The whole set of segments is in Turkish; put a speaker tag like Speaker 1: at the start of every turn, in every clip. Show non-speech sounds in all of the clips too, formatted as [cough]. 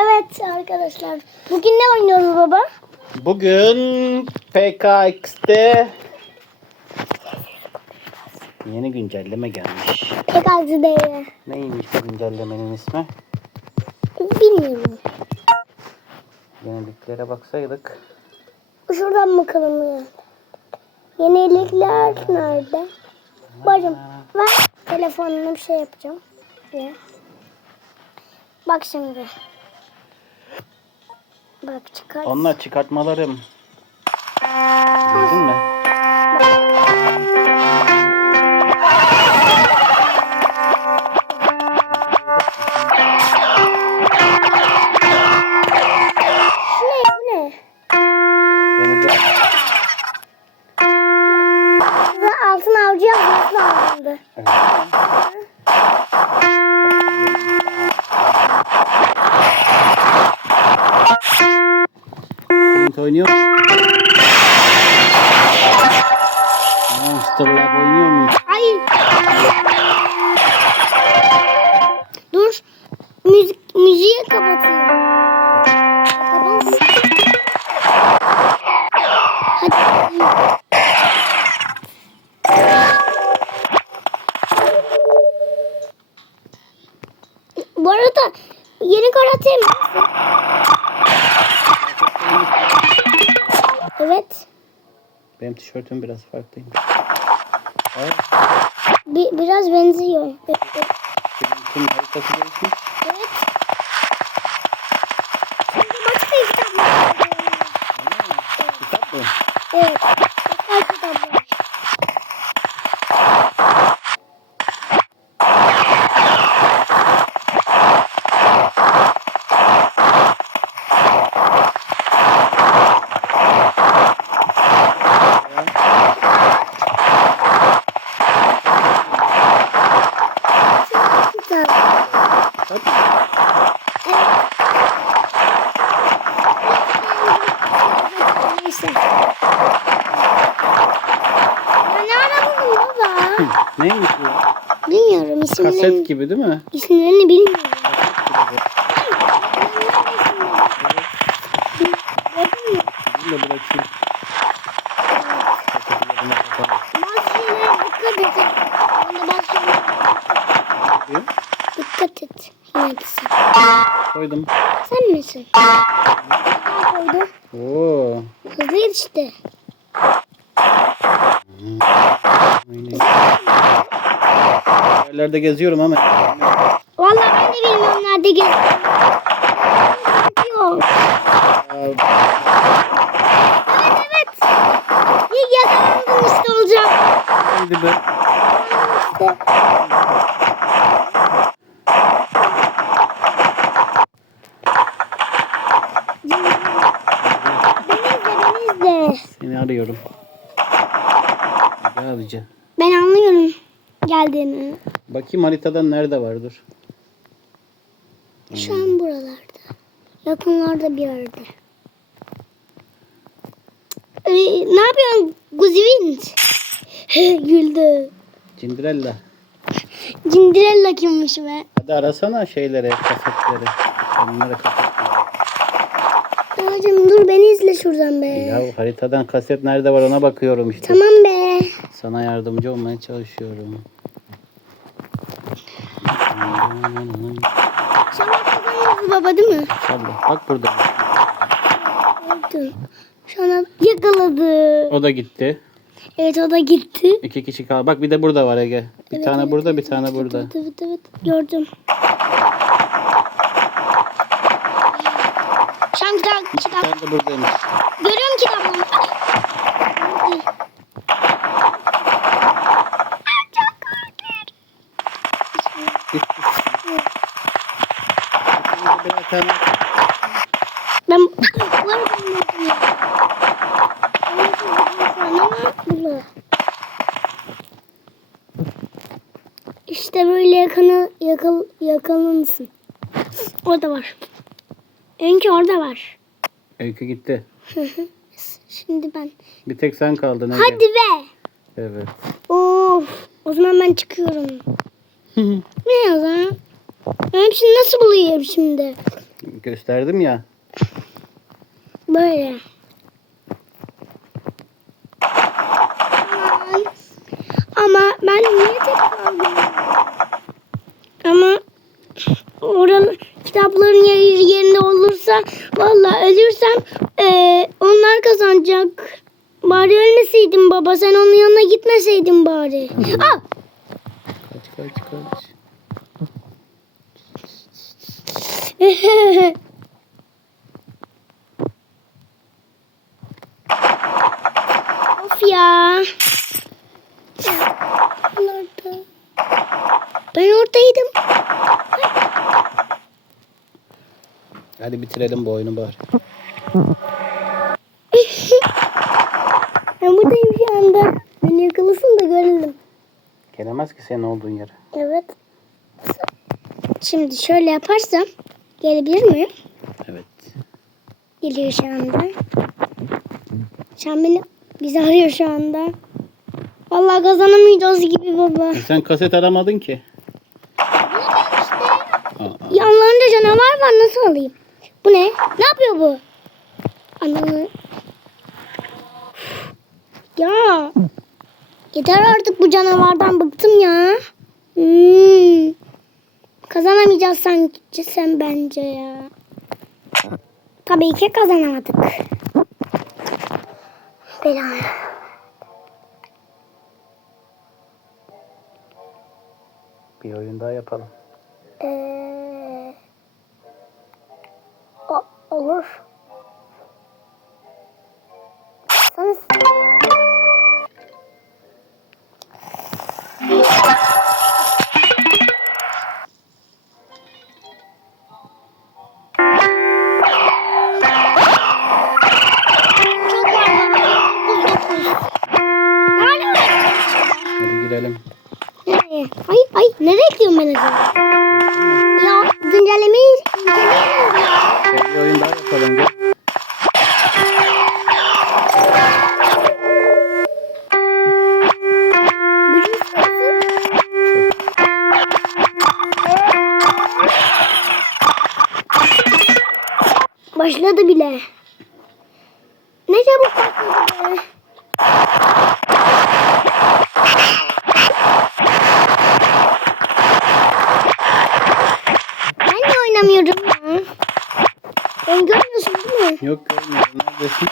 Speaker 1: Evet arkadaşlar. Bugün ne oynuyoruz baba?
Speaker 2: Bugün PKX'de yeni güncelleme gelmiş.
Speaker 1: Değil.
Speaker 2: Neymiş bu güncellemenin ismi?
Speaker 1: Bilmiyorum.
Speaker 2: Yeniliklere baksaydık.
Speaker 1: Şuradan bakalım ya. Yenilikler nerede? Bacım ver telefonunu bir şey yapacağım. Ya. Bak şimdi. Bak çıkar.
Speaker 2: Onlar çıkartmalarım. Gördün mü? Lab oynuyor muyuz?
Speaker 1: Ay. Dur. Müzik, müziği kapatayım. Kapat. Hadi. Bu arada yeni karakter mi? Evet.
Speaker 2: Benim tişörtüm biraz farklıymış.
Speaker 1: Bir, biraz benziyor.
Speaker 2: Tüm haritası değişmiş.
Speaker 1: Evet. Şimdi başka bir kitap var.
Speaker 2: Kitap mı?
Speaker 1: Evet. Başka kitap var. Kitap.
Speaker 2: Kitap mı?
Speaker 1: Neyse. Ya ne ara buldun baba?
Speaker 2: Neymiş bu?
Speaker 1: Bilmiyorum isimlerini.
Speaker 2: Kaset gibi değil mi?
Speaker 1: İsimlerini bilmiyorum.
Speaker 2: Bunu da bırakayım.
Speaker 1: Bazı şeylere dikkat et. Onda bazı şeylere
Speaker 2: Diyor.
Speaker 1: dikkat et. Yine de sen.
Speaker 2: Koydum.
Speaker 1: Sen misin? Neden koydun?
Speaker 2: Yerlerde geziyorum ama.
Speaker 1: Vallahi ben de bilmiyorum nerede geziyorum. Evet evet. İyi yakalandım işte olacak.
Speaker 2: Neydi be?
Speaker 1: İşte. Beni izle beni izle.
Speaker 2: Seni arıyorum. Hadi abici.
Speaker 1: Ben anlıyorum geldiğini.
Speaker 2: Bakayım haritadan nerede var dur.
Speaker 1: Şu an buralarda. Yakınlarda bir yerde. Ee, ne yapıyorsun Guzivind? [laughs] Güldü.
Speaker 2: Cinderella.
Speaker 1: Cinderella kimmiş be?
Speaker 2: Hadi arasana şeyleri, kasetleri. Onları kaset.
Speaker 1: Babacım dur beni izle şuradan be.
Speaker 2: Ya haritadan kaset nerede var ona bakıyorum işte.
Speaker 1: Tamam be.
Speaker 2: Sana yardımcı olmaya çalışıyorum.
Speaker 1: Sen yakaladın baba değil mi?
Speaker 2: Salla. Bak burada.
Speaker 1: Şu an yakaladı.
Speaker 2: O da gitti.
Speaker 1: Evet o da gitti.
Speaker 2: İki kişi kaldı. Bak bir de burada var Ege. Bir
Speaker 1: Evet,
Speaker 2: tane
Speaker 1: evet,
Speaker 2: burada,
Speaker 1: evet,
Speaker 2: bir tane
Speaker 1: evet,
Speaker 2: burada.
Speaker 1: Evet evet evet gördüm. Şu an kitap,
Speaker 2: Bir tane de buradaymış.
Speaker 1: Görüyorum kitabını. Hadi. Çok korkuyorum. Ben arada unuttum ya. İşte böyle yakını yakal yakalanırsın. Orada var. Önce orada var.
Speaker 2: Öykü gitti.
Speaker 1: Şimdi ben.
Speaker 2: Bir tek sen kaldın Ege.
Speaker 1: Hadi be.
Speaker 2: Evet.
Speaker 1: Of. O zaman ben çıkıyorum. ne o zaman? Ben hepsini nasıl bulayım şimdi?
Speaker 2: Gösterdim ya.
Speaker 1: Böyle. Ama ben niye tek kaldım? Ama oranın kitapların yeri yerinde olursa vallahi ölürsem eee, onlar kazanacak. Bari ölmeseydin baba. Sen onun yanına gitmeseydin bari. Al.
Speaker 2: Kaç kaç kaç. [laughs]
Speaker 1: of ya. Nerede? Ben oradaydım.
Speaker 2: Hadi bitirelim bu oyunu bari. [laughs]
Speaker 1: Ben buradayım şu anda. Beni yakalasın da görelim.
Speaker 2: Gelemez ki senin olduğun yere.
Speaker 1: Evet. Şimdi şöyle yaparsam gelebilir mi?
Speaker 2: Evet.
Speaker 1: Geliyor şu anda. Şu an beni bizi arıyor şu anda. Vallahi kazanamayacağız gibi baba.
Speaker 2: E sen kaset aramadın ki. Aa,
Speaker 1: Yanlarında canavar var nasıl alayım? Bu ne? Ne yapıyor bu? Ananı. Ya. Yeter artık bu canavardan bıktım ya. Hmm. Kazanamayacağız sanki sen bence ya. Tabii ki kazanamadık. Bela.
Speaker 2: bir oyun daha yapalım.
Speaker 1: Ee, o, olur.
Speaker 2: Hadi girelim.
Speaker 1: Nereye? Ay ay nereye gidiyorum ben acaba? Ya güncellemeyi güncelleyelim ya.
Speaker 2: Bir oyun daha yapalım gel.
Speaker 1: Başladı bile. Ne çabuk başladı be. Ben de oynamıyorum ya. Ben görmüyorsun değil mi?
Speaker 2: Yok görmüyorum. Neredesin?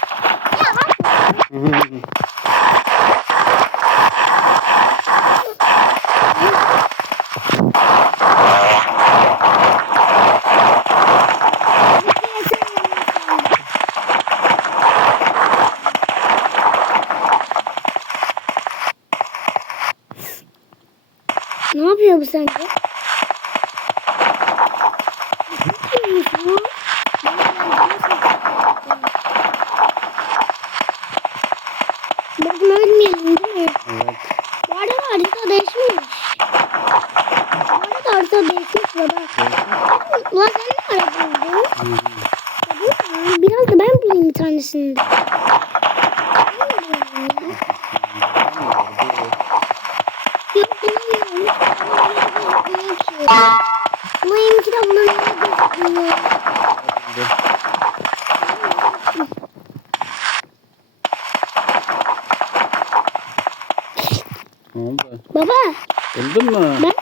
Speaker 1: Ne yapıyor bu sence? Ne yapıyormuş bu? Bakın ölmeyelim değil mi?
Speaker 2: Evet.
Speaker 1: Bu arada harita değişmiş. Bu arada harita değişmiş baba. Ulan sen ne ara buldun?
Speaker 2: Hı hı.
Speaker 1: Ya bu ne? Biraz da ben bulayım bir tanesini de. Ben de bulayım ya. Yok bulamıyorum. Bulamıyorum ki. Bulayım ki de
Speaker 2: Hadi. Ne oldu?
Speaker 1: Baba
Speaker 2: Buldun mu?
Speaker 1: lazım.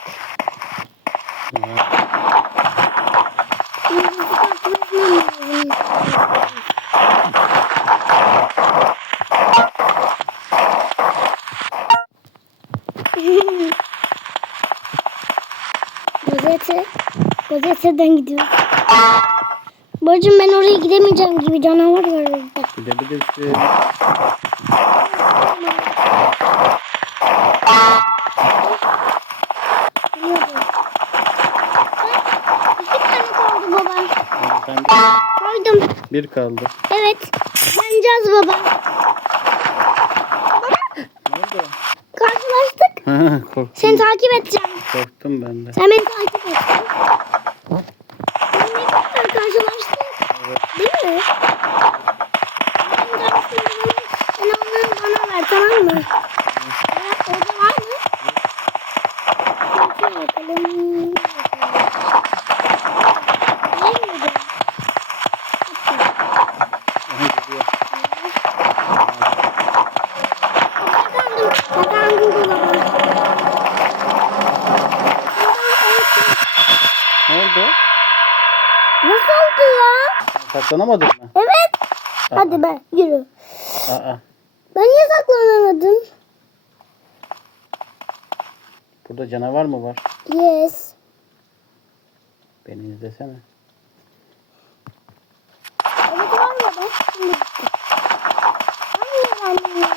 Speaker 1: Gazete. Gazeteden gidiyoruz. Bacım ben oraya gidemeyeceğim gibi canavar var orada.
Speaker 2: Gidebilirsin.
Speaker 1: Baba.
Speaker 2: De.
Speaker 1: Koydum.
Speaker 2: Bir kaldı.
Speaker 1: Evet. Yeneceğiz baba.
Speaker 2: Ne oldu?
Speaker 1: Karşılaştık. [laughs] Seni takip edeceğim.
Speaker 2: Korktum ben de.
Speaker 1: Sen beni takip et. Ne kadar karşılaştık. Değil mi? Ben karşılaştım. Sen onları bana ver tamam mı? Ya, Orada var mı? Şöyle bakalım. Değil mi? Nasıl oldu ya?
Speaker 2: Saklanamadın mı?
Speaker 1: Evet. Hadi be yürü.
Speaker 2: Aa.
Speaker 1: Ben niye saklanamadım?
Speaker 2: Burada canavar mı var?
Speaker 1: Yes.
Speaker 2: Beni izlesene.
Speaker 1: Evet var baba. Şimdi gitti. Ben niye öğrendim ya?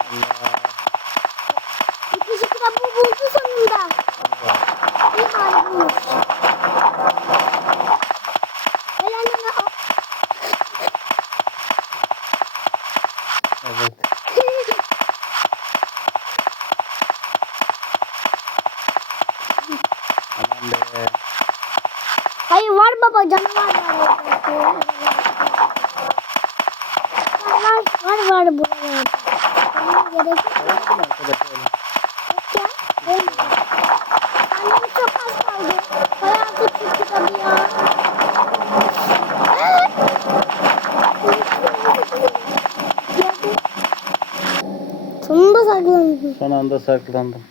Speaker 2: Allah.
Speaker 1: Bir kişi kitabı buldu sonunda. İyi bari bulmuş. Gel annene al.
Speaker 2: Evet. Aman be.
Speaker 1: Hayır var baba canavar var. Var var var var buralarda. Tamam gerek. Annem çok az kaldı. Bayağı küçük kitabı ya. Sonunda saklandım.
Speaker 2: Son anda saklandım.